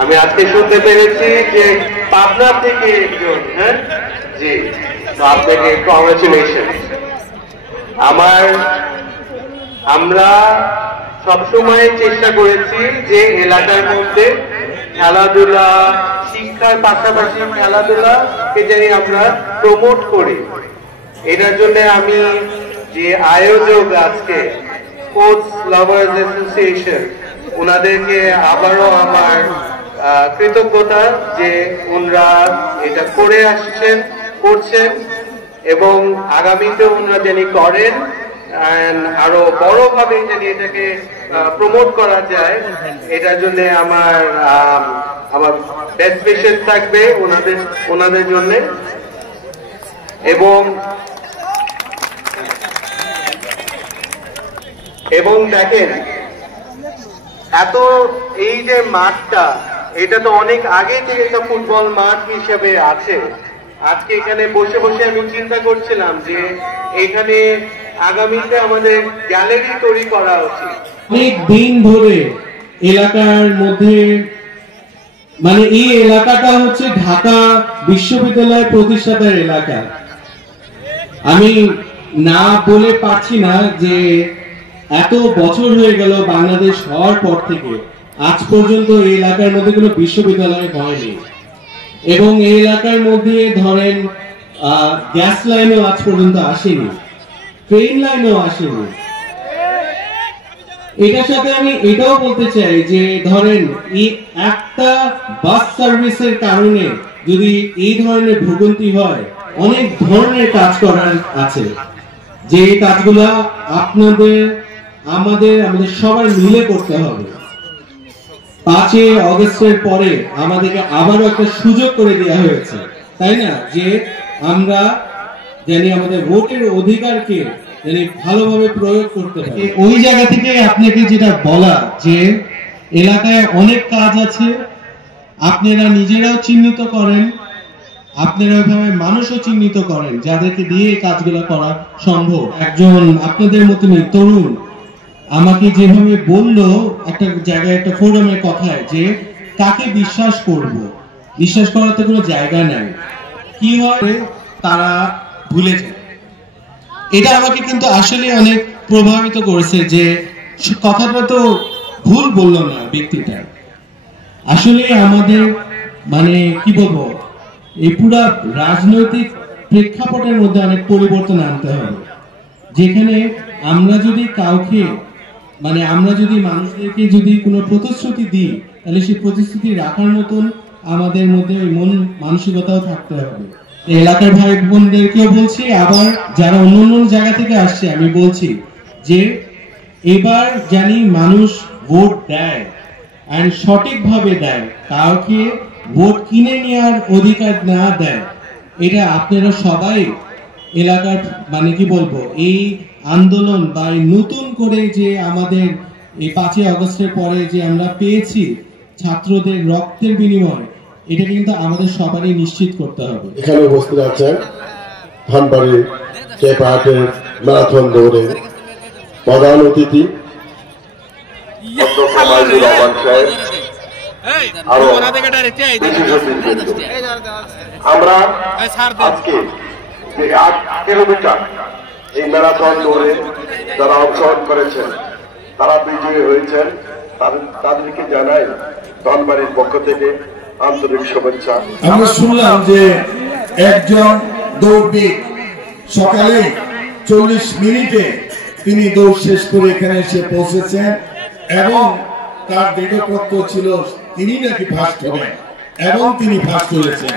আমি আজকে শুনতে পেরেছি যে পাবনা থেকে একজন, হ্যাঁ জি, তো আপনাকে কংগ্রেচুলেশন। আমরা সবসময় চেষ্টা করেছি যে এলাকার মধ্যে খেলাধুলা, শিক্ষার পাশাপাশি খেলাধুলাকে যাই আমরা প্রমোট করি। এটার জন্য আমি যে আয়োজক আজকে স্পোর্টস লাভার্স অ্যাসোসিয়েশন, ওনাদেরকে আবারও আমার কৃতজ্ঞতা যে ওনারা এটা করে করছেন এবং আগামীতেও ওনারা যিনি করেন আরো বড়ভাবে যদি এটাকে প্রমোট করা যায়, এটার জন্য আমার বেস্ট উইশেস থাকবে ওনাদের জন্য। এবং দেখেন, এত এই যে মাঠটা, এটা তো অনেক আগে থেকে একটা ফুটবল মাঠ হিসেবে আছে। আজকে এখানে বসে বসে আমি চিন্তা করছিলাম যে এখানে আগামীতে আমাদের গ্যালারি তৈরি করা উচিত। অনেক দিন ধরে এলাকার মধ্যে, মানে এই এলাকাটা হচ্ছে ঢাকা বিশ্ববিদ্যালয় প্রতিষ্ঠাতার এলাকা। আমি না বলে পারছি না যে এত বছর হয়ে গেল বাংলাদেশ হওয়ার পর থেকে আজ পর্যন্ত এই এলাকার মধ্যে কোনো বিশ্ববিদ্যালয় হয়নি, এবং এই এলাকার মধ্যে ধরেন গ্যাস লাইনও আজ পর্যন্ত আসেনি, ট্রেন লাইনও আসেনি। এটার সাথে আমি এটাও বলতে চাই যে ধরেন এই একটা বাস সার্ভিসের কারণে যদি এই ধরনের ভোগান্তি হয়, অনেক ধরনের কাজ করার আছে, যে কাজগুলা আমাদের সবাই মিলে করতে হবে। 5 অগস্টের পরে আমাদেরকে আবারও একটা সুযোগ করে দেওয়া হয়েছে, তাই না, যে আমরা জানি আমাদের ভোটের অধিকারকে ভালোভাবে প্রয়োগ করতে পারি। ওই জায়গা থেকে আপনাকে যেটা বলা যে এলাকায় অনেক কাজ আছে, আপনারা নিজেরাও চিহ্নিত করেন, আপনারা ওইভাবে মানুষও চিহ্নিত করেন যাদেরকে দিয়ে এই কাজগুলো করা সম্ভব। একজন আপনাদের মতনই তরুণ আমাকে যেভাবে বললো একটা জায়গায়, একটা ফোরামের কথায়, যে কাকে বিশ্বাস করব, বিশ্বাস করার তো কোনো জায়গা নাই, কি হয় তারা ভুলে যায়। এটা আমাকে কিন্তু আসলে অনেক প্রভাবিত করেছে, যে কথাটা তো ভুল বললো না ব্যক্তিটা। আসলে আমাদের মানে কি বলবো, এই পুরা রাজনৈতিক প্রেক্ষাপটের মধ্যে অনেক পরিবর্তন আনতে হবে, যেখানে আমরা যদি কাউকে আমরা যদি মানুষদেরকে যদি কোনো প্রতিশ্রুতি দিই, তাহলে সেই প্রতিশ্রুতি রাখার মতন আমাদের মধ্যে ওই মন মানসিকতাও থাকতে হবে। এলাকার ভাই বোনদেরকেও বলছি, আবার যারা অন্য জায়গা থেকে আসছে আমি বলছি যে এবার জানি মানুষ ভোট দেয় আর সঠিকভাবে দেয়, কাউকে ভোট কিনে নেওয়ার অধিকার না দেয়। এটা আপনারা সবাই এলাকার কি বলবো, এই আন্দোলন বা নতুন করে যে আমাদের এই 5 আগস্টের পরে যে আমরা পেয়েছি ছাত্রদের রক্তের বিনিময়, এটা কিন্তু আমাদের সবারই নিশ্চিত করতে হবে। এখানে উপস্থিত আছেন ধনবাড়ি টেপাহাটের ম্যারাথন দৌড়ের প্রধান অতিথি আমরা আজকে 8 কিলোমিটার এই ম্যারাথন দৌড়ে যারা অংশগ্রহণ করেছেন, তারা বিজয়ী হয়েছেন, তাদেরকে জানাই ধনবাড়ির পক্ষ থেকে আন্তরিক শুভেচ্ছা। আমরা শুনলাম যে একজন দৌড়বিদ সকালে 40 মিনিটে তিনি দৌড় শেষ করে এখানে এসে পৌঁছেছেন, এবং তার দৃঢ়পক্ষ ছিল তিনি নাকি ফার্স্ট হবেন, এবং তিনি ফার্স্ট হয়েছেন।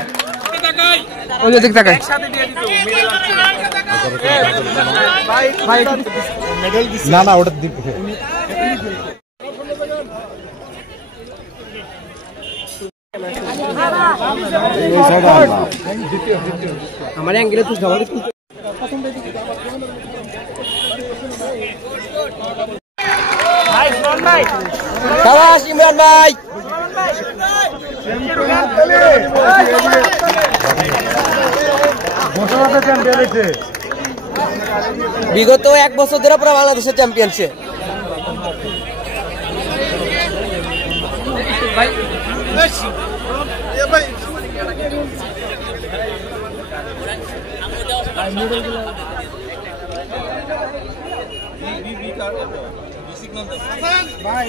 না না, ওটা আমার অ্যাঙ্গেলে তুই সবাই সাবাস ইমরান ভাই। বিগত 1 বছর ধরে পুরো বাংলাদেশের চ্যাম্পিয়নশিপ। ভাই